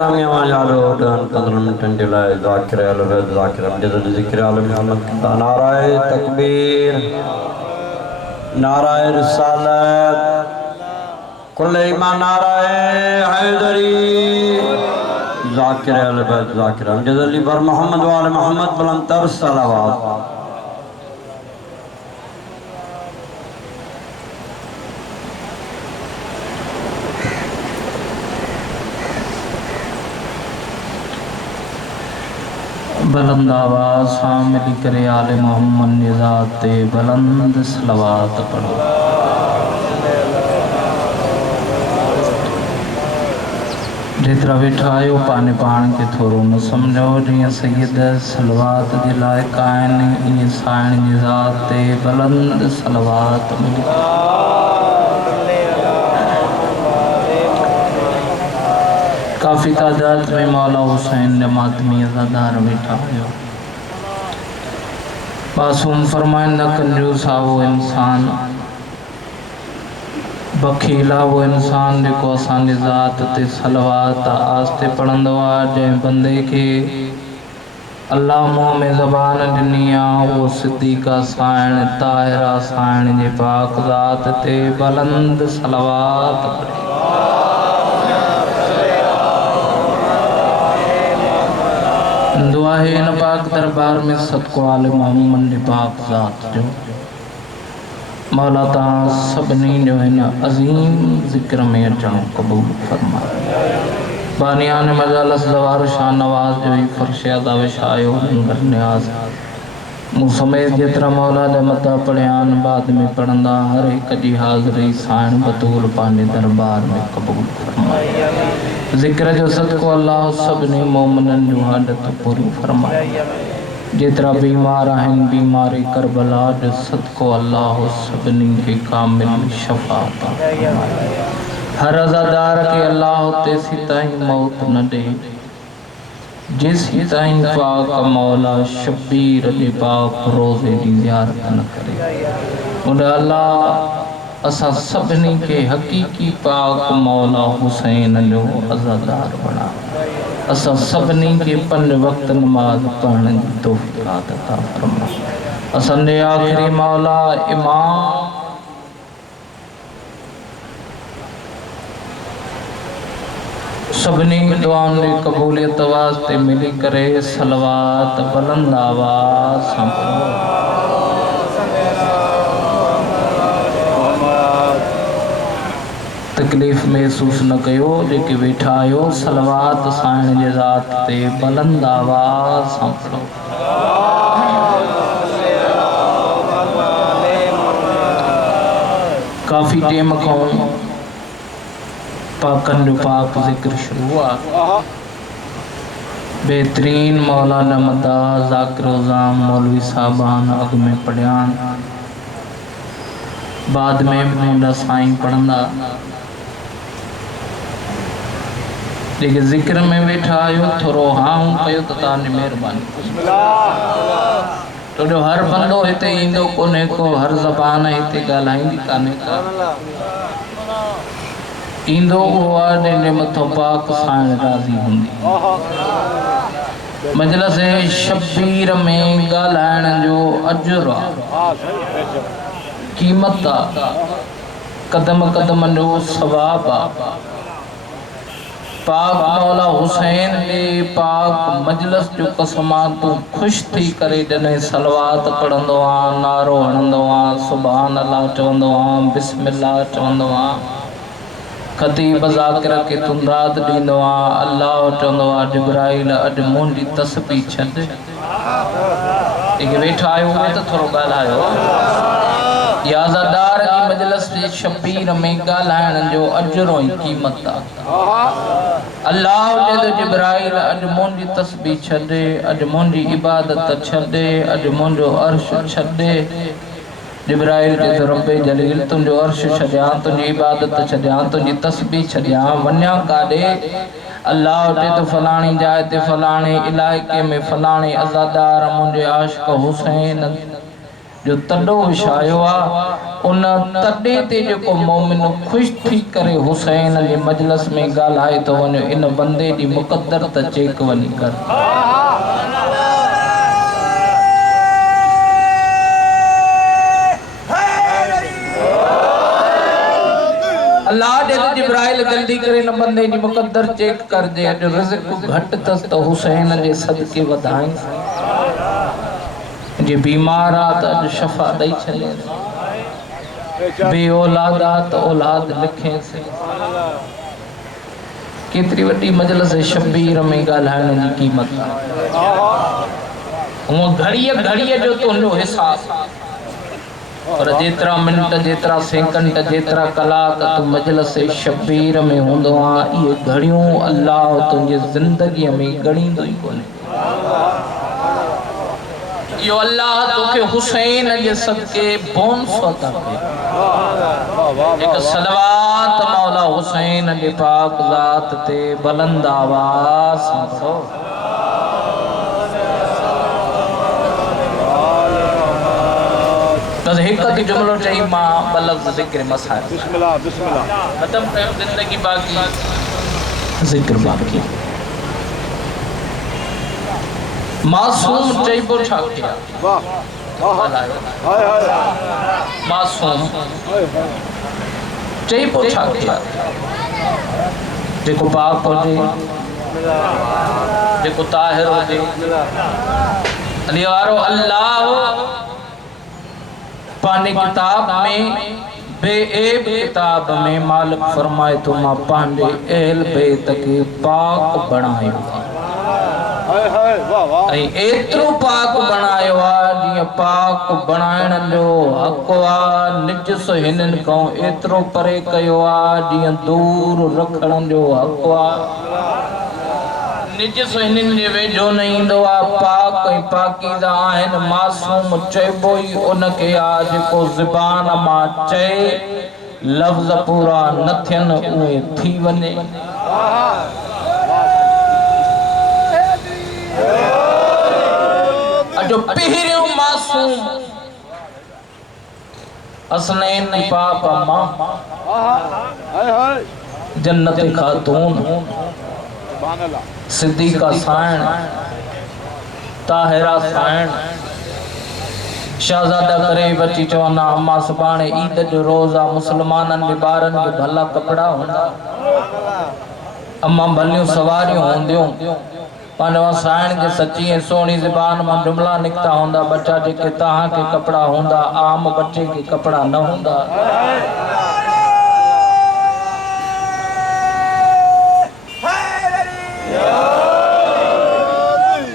नाराए तकबीर नाराए रिसालत कुल्ले ईमान नाराए हैदरी ज़ाकिर अहले बैत ज़ाकिर अमजद अली बर मोहम्मद वाले मोहम्मद बुलंदतर सलावत। बुलंद आवाज़ सां मिली करे आले मोहम्मद निज़ात बुलंद सलवात पढ़ो। जेतिरा वेठा आहियो पाने पाण खे थोरो न सम्झो जीअं सैयद सलवात जे लाइक़ आहिनि ईअं साईं निज़ात ते बुलंद सलवात मिली। काफ़ी तादाद में मौला हुसैन ने मातमी अज़ादार बैठा हुआ। मासूम फरमाइंदा कंजूसा वो इंसान बखीला वो इंसान जेको असांजी ज़ात ते सलवात आस्ते पढ़ंदो आहे। जंहिं बंदे खे अल्लाह मुंहं में ज़बान ॾिनी आहे उहो सिद्दीक़ा साईं ताहिरा साईं जे पाक ज़ात ते बुलंद सलवात पढ़े। दुआ है इन पाक दरबार में सदको आले मोहम्मद पाक ज़ात जो मौला तां सभिनी जो हिन अज़ीम ज़िक्र में अचणु क़बूल फरमाए। बानियान मजालस दवार शाह नवाज़ जो ही फर्श अदा विछायो लंगर न्याज़ मूं समेत जेतिरा मौला जा मता पढ़ियान बाद में पढ़ंदा हर हिक जी हाज़िरी साईं बतूल पंहिंजे दरबार में क़बूल फरमाए। ज़िक्र जो सदको अल्लाह सभिनी मोमिनन जो हाजत पूरी फरमाए। जेतिरा बीमार आहिनि बीमारी करबला जो सदको अल्लाह सभिनी खे कामिल शफ़ाअत फरमाए। हर अज़ादार के अल्लाह तेसी ताईं मौत न दे जेसी ताईं पाक मौला शबीर जे पाक रोज़े जी ज़ियारत न करे। उन अल्लाह असां सभिनी के हकीकी पाक मौला हुसैन जो अज़ादार बना। असां सभिनी के 5 वक्त नमाज पढ़ने की तौफ़ीक़ अता फरमा। असांजे आखिरी मौला इमाम सभिनी दुआउनि जी क़बूलियत वास्ते मिली करे सलवात बुलंद आवाज़ सां पढ़ो। तकलीफ़ महसूस न कयो जेके वेठा आहियो सलवात साईं जे ज़ात ते बुलंद आवाज़ सां पढ़ो। काफ़ी टाइम खां पाकन जो पाक ज़िक्र शुरू हुआ। बेहतरीन मौलाना मदा ज़ाकिर उज़ाम मौलवी साहबान अग में पढ़ियान बाद में मुंडा साईं पढ़ंदा। जेके ज़िक्र में वेठा आहियो थोरो हाँ कयो त तव्हांजी महिरबानी। तो जो हर बंदो हिते ईंदो कोन्हे को हर ज़बान हिते ॻाल्हाईंदी कान्हे का इंदो हुआ ने मथो पाक साईं राज़ी हुंदी। मजलिस शबीर में ॻाल्हाइण जो अजुर क़ीमत कदम कदम जो सवाब पाक मौला हुसैन ने पाक मजलिस जो कसमा तू खुश थी करे जने सलवात पढ़ंदो आ नारो हणंदो आ सुभान अल्लाह चवंदो आ बिस्मिल्लाह चवंदो आ खतीब ज़ाकिर के तुंदाद ॾींदो आहे अल्लाह चवंदो आहे जिब्राइल अॼु मुंहिंजी तस्बीह छॾ। जेके वेठा आहियो उहे त थोरो ॻाल्हायो। याज़ादार जी मजलिस जे शबीर में ॻाल्हाइण जो अजुर ऐं क़ीमत आहे। अल्लाह चए थो जिब्राइल अॼु मुंहिंजी तस्बीह छॾ अॼु मुंहिंजी इबादत छॾ अॼु मुंहिंजो अर्श छॾ। जिब्राइल के तो रब्बे जलील तुझो अर्श छॾियां तुझी इबादत छॾियां तुझी तस्बीह छॾियां वञा काॾे। अल्लाह चए तो फलाणी जाइ ते फलाणे इलाइक़े में फलाणे अज़ादार मुंहिंजे आशिक़ हुसैन जो तॾो विछायो आहे उन तॾे ते जेको मोमिन ख़ुशि थी करे हुसैन जे मजलिस में ॻाल्हाए थो वञे इन बंदे जी मुक़द्दर त चेक वञी कर। अल्लाह दे जिब्राइल जल्दी करे न बंदे जी मुक़द्दर चेक कर दे। अॼु रिज़्क़ घटि अथसि त हुसैन जे सदके वधाई जे बीमार आहे त अॼु शफ़ा ॾेई छॾे, बे औलाद आहे त औलाद लिखेसि। केतिरी वॾी मजलिस शबीर में ॻाल्हाइण जी क़ीमत आहे। हूअं घड़ीअ घड़ीअ जो तुंहिंजो हिसाब, पर जेतिरा मिनट जेतिरा सेकंड जेतिरा कलाक तू मजलिस शबीर में हूंदो आहे इहे घड़ियूं अल्लाह तुंहिंजी ज़िंदगीअ में ॻणींदो ई कोन्हे। इहो अल्लाह तोखे हुसैन जे सदके बोनस अता कयो। एक सलवात मौला हुसैन जे पाक ज़ात ते बुलंद आवाज़ सां पढ़ो। एक जुमलो चई मां ॿ लफ़्ज़ ज़िक्र मसाइल बिस्मिल्लाह बिस्मिल्लाह ख़त्म कयो। ज़िंदगी बाक़ी ज़िक्र बाक़ी। मासूम चइबो छा किया? वाह हाय हाय मासूम चइबो छा किया? जेको पाक हुजे, जेको ताहिर हुजे, अली वारो अल्लाह पाने किताब में बेएब किताब में मालिक फरमाए तो मां पांडे एल बेत के पाक बनायो। हाय हाय वाह वाह। ऐं एतिरो पाक बनायो आहे जीअं पाक बनाइण जो हक़ आहे, निजस हिननि खां एतिरो परे कयो आहे जीअं दूर रखण जो हक़ आहे। निजस हिननि जे वेझो न ईंदो आहे। पाक ऐं पाकीज़ा आहिनि। मासूम चइबो ई उनखे आहे जेको ज़ुबान मां चए लफ़्ज़ पूरा न थियनि उहे थी वञे। अॼु पहिरियों मासूम हसनैन पाक मां जन्नत खातून सिद्दीका साइण, ताहिरा साइण, शहजादा करे बची चवंदा अम्मा सुभाणे ईद जो रोज़ आहे, मुसलमाननि जे ॿारनि खे भला कपिड़ा हूंदा, अम्मा भलियूं सवारियूं हूंदियूं, पंहिंजो साइण खे सची ऐं सोणी ज़बान मां जुमला निकिता हूंदा, बच्चा जेके तव्हांखे कपिड़ा हूंदा आम बच्चे के कपिड़ा न हूंदा।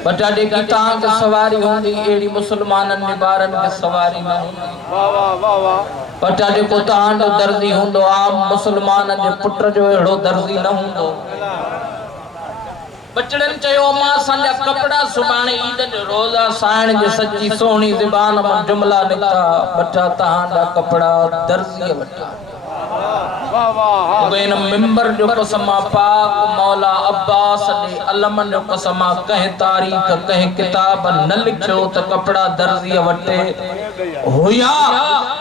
बच्चा जेकी तव्हांखे सवारी हूंदी अहिड़ी मुसलमाननि जे ॿारनि खे सवारी न हूंदी। बच्चा जेको तव्हांजो दर्जी हूंदो आम मुसलमाननि जे पुट जो अहिड़ो दर्जी न हूंदो। बचड़नि चयो अम्मा असांजा कपिड़ा सुभाणे ईद जो रोज़ आहे, साइण जे सची सोणी ज़बान मां जुमला निकिता, बच्चा तव्हांजा कपिड़ा दर्जीअ वटा। इन मिंबर जो कसम पाक मौला अब्बास ने अलमन जो कसम कहीं तारीख कहीं किताब न लिखियो त कपड़ा दर्जी वटे हुया,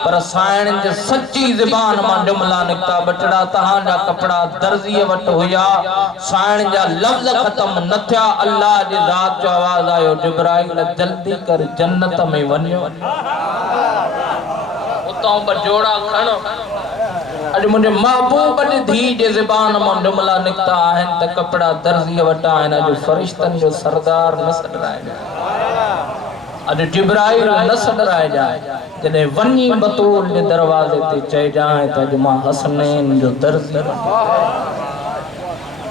पर साइण जे सच्ची ज़बान मां जुमला निकता। बचड़ा तहांजा कपड़ा दर्जी वट हुया, साइण जा लफ्ज़ खत्म न थिया। अल्लाह जी ज़ात जो आवाज़ आयो जिब्राइल जल्दी कर जन्नत में वञो, उतां बजोड़ा खणो। अॼु मुंहिंजे महबूब जी धी जे ज़बान मां जुमला निकिता आहिनि त कपिड़ा दर्जी वटा आहिनि। अॼु फरिश्तनि जो सरदार न सॾराइजाए, अॼु जिब्राइल न सॾराइजाए, जॾहिं वञी बतूल जे दरवाज़े ते चइजाए त अॼु मां हसनैन जो दर्जी।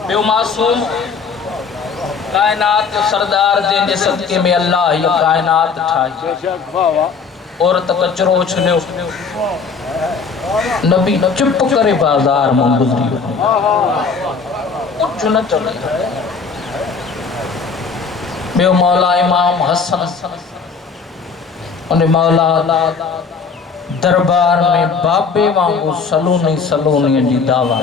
ॿियो मासूम काइनात जो सरदार जंहिंजे सदके में अल्लाह हीअ काइनात ठाही। औरत कचरो उछलियो, नबी चुप करे बाजार में गुजरी कुछ न चले। ॿियो मौला इमाम हसन उन मौला दरबार में बाबे वांगुरु सलूनी सलूनी जी दावा।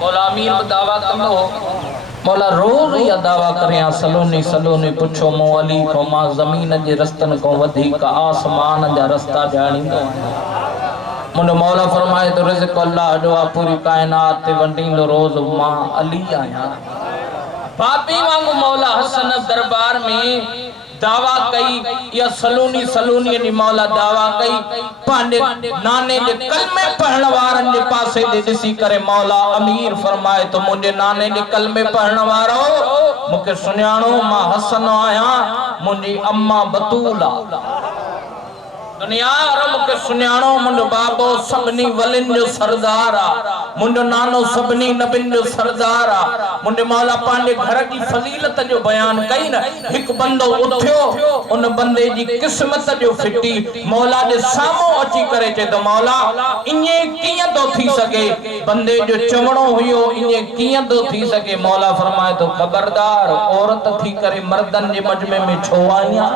मौला अमीर दावा कंदो मौला रोज या दावा करे सलोनी सलोनी पुछो मो अली को मां जमीन जे रस्तन को वधिक आसमान जा रस्ता जाणींदो मुंडो मौला फरमाए तो रिज़्क़ अल्लाह जो पूरी कायनात ते वंडींदो रोज मां अली आया बापी वांगू मौला हसन दरबार में दावा कई या सलोनी सलोनी ने मौला दावा कई पांडे नाने जे कलमे पढ़न वारन जे पासे दे दिसी करे मौला अमीर फरमाए तो मुझे नाने जे कलमे पढ़न वारो मुके सुन्याणो मां हसन आया मुंजी अम्मा बतूला दुनिया और मुके सुन्याणो मुंडो बाबो सबनी वलिन जो सरदार आ मुंडो नानो सबनी नबिन जो सरदार आ मुंडे मौला पांडे घर की फजीलत जो बयान कई न एक बंदो उठ्यो उन बंदे जी किस्मत जो फिटी मौला दे सामो अची करे चे तो मौला इने कियां तो थी सके बंदे जो चवणो हुयो इने कियां तो थी सके मौला फरमाए तो खबरदार औरत थी करे मर्दन जे मजमे में छो आईया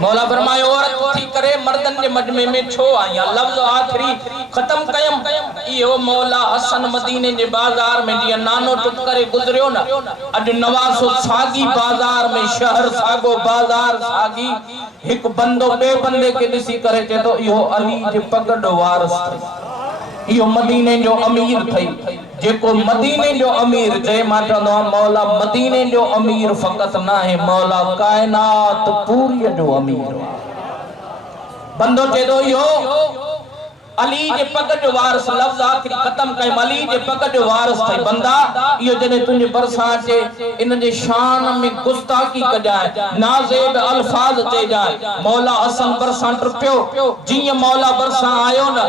मौला फरमाए औरत थी करे मर्दन जे मजमे में छो आया लफ्ज आखिरी खत्म कयम इहो मौला हसन मदीने जे बाजार में जिया नानो टुक करे गुजरियो ना अज नवासो सागी बाजार में शहर सागो बाजार सागी एक बंदो बे बंदे के दिसी करे चे तो इहो अली जे पगड़ वारस इहो मदीने जो अमीर थई जेको मदीने जो अमीर जे माटनो मौला मदीने जो अमीर फकत ना है मौला कायनात पूरी जो अमीर बंदो चे दो यो अली जे पग जो वारस लफ्ज आखिरी खत्म कई अली जे पग जो वारस थई बंदा यो जने तुझे बरसा चे इन जे शान में गुस्ताखी कजाए नाज़ेब अल्फाज चे जाए मौला हसन बरसा टपियो जी मौला बरसा आयो ना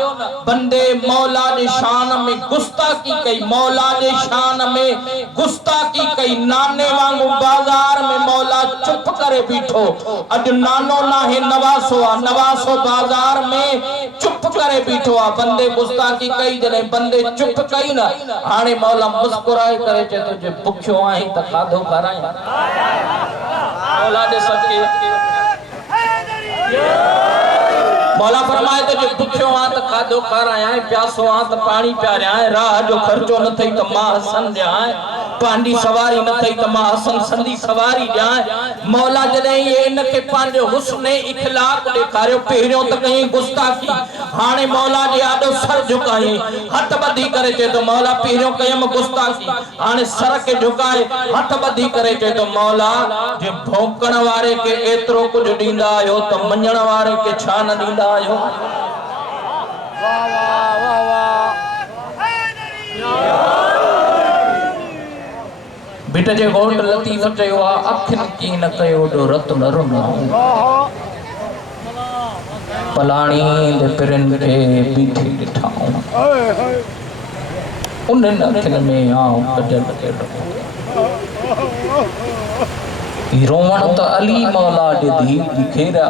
बंदे मौला जे शान में गुस्ताखी कई मौला जे शान में गुस्ताखी कई नाने वांगू बाजार में मौला चुप करे बीठो अज नानो ना है नवासो बाजार में चुप करे बीठो आ बंदे गुस्ताखी कई जने बंदे चुप कई ना हाने मौला मुस्कुराए करे चे तुझे भुखियो आई त खाधो कराई मौला दे सके मौला फरमाए तो जो भुखियो आ त खाधो कराया प्यासो आ त पानी प्यारिया राह जो खर्चो न थई त मां हसन दे पांडी सवारी न थई त मां हसन संदी सवारी जाए मौला जने ये इनके पांजो हुस्न इखलाक दिखारियो पहिरियो त कहीं गुस्ताखी हाने मौला जे आडो सर झुकाई हथ बधी करे चे तो मौला पहिरियो कयम गुस्ताखी हाने सर के झुकाए हथ बधी करे चे तो मौला जे भौंकण वारे के एतरो कुछ दींदा आयो त मञण वारे के छा न दींदा आयो वाह वाह वाह वाह बेटा जे घोट लतीफ चयो आ अखिन की न कयो डो रत नरुना पलाणी दे पिरन के बीठी दिठाऊं उन अखिन में आऊं कजल के रोवण त अली मौला दे धी दिखेरा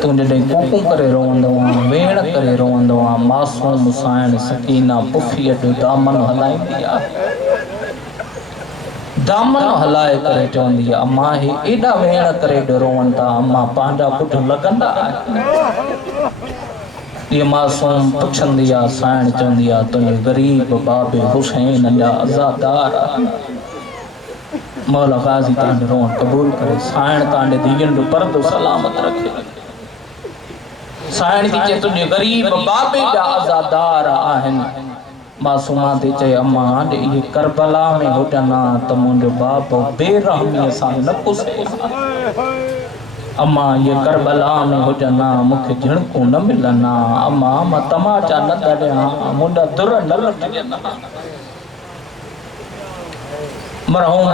तुझे दे कोकू करे रोवंदो आ वेण करे रोवंदो आ मासूम साइण सकीना पुफी जो दामन हलाईंदी आ दामन हलाए करे चवंदी आ अम्मा ही एडा वेण करे रोवंदा अम्मा पांजा पुठ लगंदा ये मासूम पुछंदी आ साइण चवंदी आ तुझे गरीब बाबे हुसैन जा आजादार मौला गाजी तांडे रोवण कबूल करे साइण तांडे दीन जो पर्दो सलामत रखे साइण की चे तुझे गरीब बाबे जा आजादार आहन मासूमा ते चे अम्मा ये करबला में हुजना त मुंजो बाप बेरहमी सा न पुसे अम्मा ये करबला में हुजना मुखे झिणकू न मिलना अम्मा मां तमाचा न दड़िया मुंडा दुर न लटजना मरहूम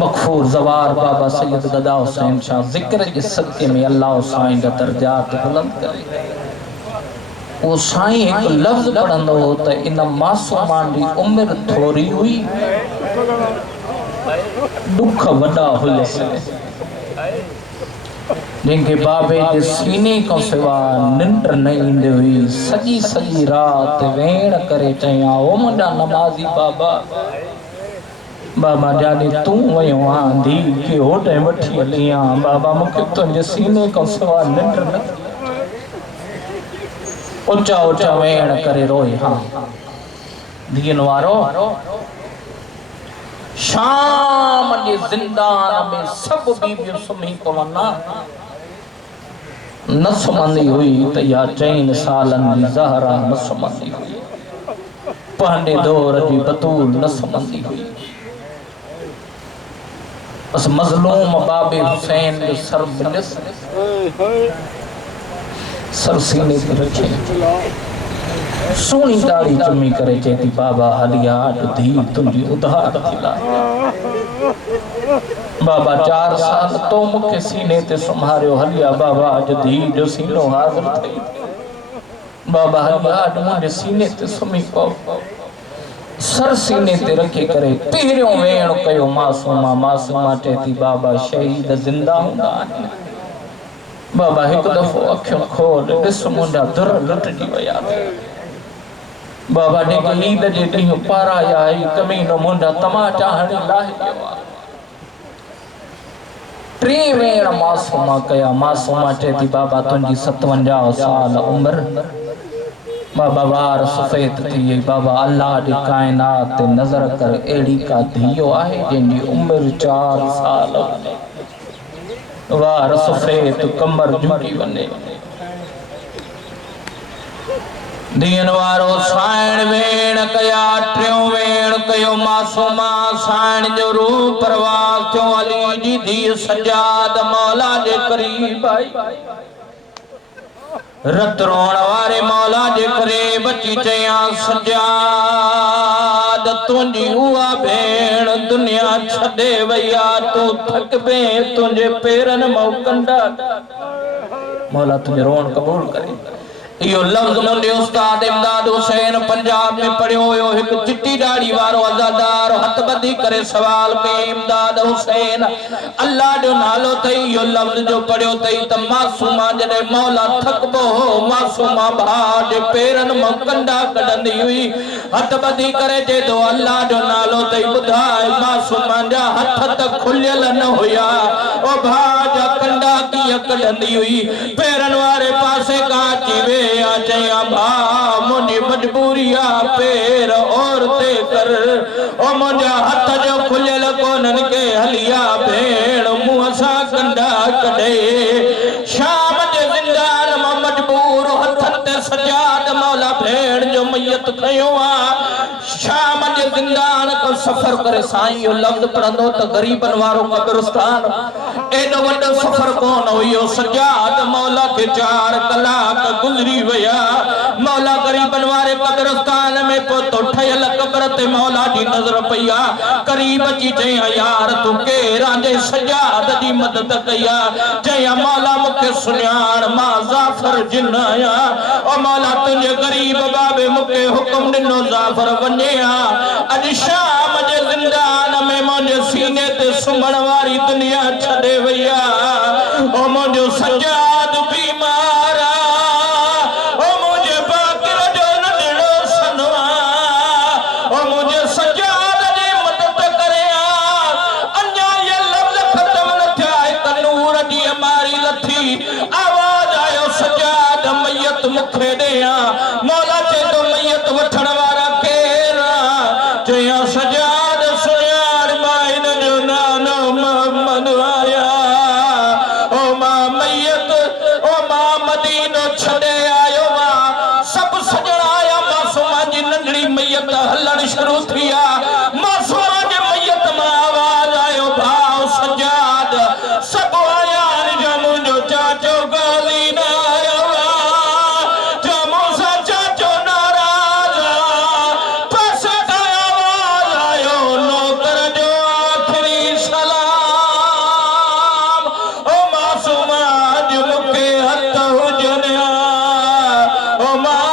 मखफूर जवार बाबा सैयद गदा हुसैन शाह जिक्र के सदके में अल्लाह साईं दा दर्जात बुलंद करे वो साईं एक लफ्ज पढ़ंदो हो त इन मासूमान दी उम्र थोड़ी हुई दुख वडा हुए जिनके बाबे जे सीने को सिवा निंड न ईंदी हुई सजी सजी रात वेण करे चया ओ मुंडा नमाजी बाबा बाबा जाने तू वयो आंधी के होटे वठी हलिया बाबा मुखे तुंहिंजे सीने को सवा निंड न ऊंचा ऊंचा वेण करे रोए हाँ दीन वारो शाम जे जिंदान में सब बीबियूं सुम्ही पवना न सुम्हंदी हुई त या 4 सालनि जी ज़हरा न सुम्हंदी हुई पंहिंजे दौर जी बतूल न सुम्हंदी हुई बस मज़लूम बाबे हुसैन जो सर बिलिस सर सीने ते रखे सोनी दाढ़ी चुमी करे चेती बाबा हलिया धी तुंहिंजी उधार थी ला बाबा 4 साल तो मुखे सीने ते संभारियो हलिया बाबा अज धी जो सीनो हाज़िर थई बाबा हलिया अज मुंहिंजे सीने ते सुम्ही पओ सर सीने ते रखे करे पहिरियों वेण कयो मासूमा मासूमा चेती बाबा शहीद जिंदा हूंदा आहिनि बाबा एक दफ़ो अखियूं खोल ॾिस मुंहिंजा दुर लुटजी विया बाबा जेके ईद जे ॾींहुं पाराया आई कमीनो मुंहिंजा तमाचा हणी लाहे वियो आहे 3 वेण मासूमा कया मासूमा चेती बाबा तुंहिंजी 57 साल उम्र बाबा वार सफेद थी बाबा अल्लाह जी कायनात ते नजर कर एड़ी का धियो आहे जिनकी उम्र 4 साल वार सफेद कमर झुकी वने दीन वारो साइण वेण कया 3 वेण कयो मासूमा साइण जो रूप परवास थियो अली जी धी सजाद मौला जे करीब आई रत रोण वारे मौला जे करे बची चया सजाद तुंहिंजी उहा भेण दुनिया छॾे वया तू थक बे तुंहिंजे पेरनि मां कंडा मौला तुंहिंजो रोण क़बूल करे इहो लफ्ज़ मुंहिंजे उस्ताद इमदाद हुसैन पंजाब में पढ़ियो हुयो हिकु चिट्टी दाढ़ी वारो अज़ादार हथ ॿधी करे सवाल कई इमदाद हुसैन अल्लाह जो नालो अथई इहो लफ्ज़ जो पढ़ियो अथई त मासूमा जॾहिं मौला थकबो हो मासूमा भाउ जे पेरनि मां कंडा कढंदी हुई हथ ॿधी करे चए थो अल्लाह जो नालो अथई ॿुधाए मासूमा जा हथ त खुलियल न हुया ओ भाउ जा कंडा कीअं कढंदी हुई पेरनि वारे पासे खां अची वे चया भा मुंहिंजी मजबूरी आहे पेर और ते कर ओ मुंहिंजा हथ जो खुलियल कोन्हनि के हलिया भेण मुंहं सां कंडा कढे शाम जे ज़िंदान मां मजबूर हथनि ते सजाद मौला भेण जो मैयत खयो आहे शाम जे ज़िंदान को सफ़र करे साईं इहो लफ़्ज़ पढ़ंदो त ग़रीबनि वारो क़ब्रिस्तान एॾो वॾो सफ़र कोन हुयो सजाद मौला खे 4 कलाक गुज़री विया मौला ग़रीबनि वारे क़ब्रिस्तान में पहुतो ठहियल क़ब्र ते मौला जी नज़र पई आहे क़रीब अची चयां यार तूं केरु आंजे सजाद जी मदद कई आहे चयां मौला मूंखे सुञाण मां ज़ाफ़र जिन आहियां ओ मौला तुंहिंजे ग़रीब बाबे मूंखे हुकुम ॾिनो ज़ाफ़र वञे अॼु शाम जे ज़िंदान में मुंहिंजे सीने ते सुम्हण वारी दुनिया छॾे वई आहे ओ मुंहिंजो सजाद बीमार आहे ओ मुंहिंजे बाक़िर जो नंढड़ो सनो आहे ओ मुंहिंजे सजाद जी मदद करे अञा ये लफ़्ज़ ख़तम न थिया हिकु नूर जी अमारी लथी आवाज़ आयो सजाद मैयत मूंखे ॾियां मौला चए थो मैयत वठण वारा चया सजाद सुञाण मां हिन जो नालो मोहम्मद आया ओ मां मैयत ओ मां मदीनो छॾे आयो मां सभु सजण आया मासूमा जी नंढड़ी मैयत हलण शुरू थी आहे मासूमा जी मैयत मां आवाज़ आयो भाउ सजाद सभु आया जो मुंहिंजो चाचो गाली न आयो जो मूंसां चाचो नाराज़ पासे ओ मां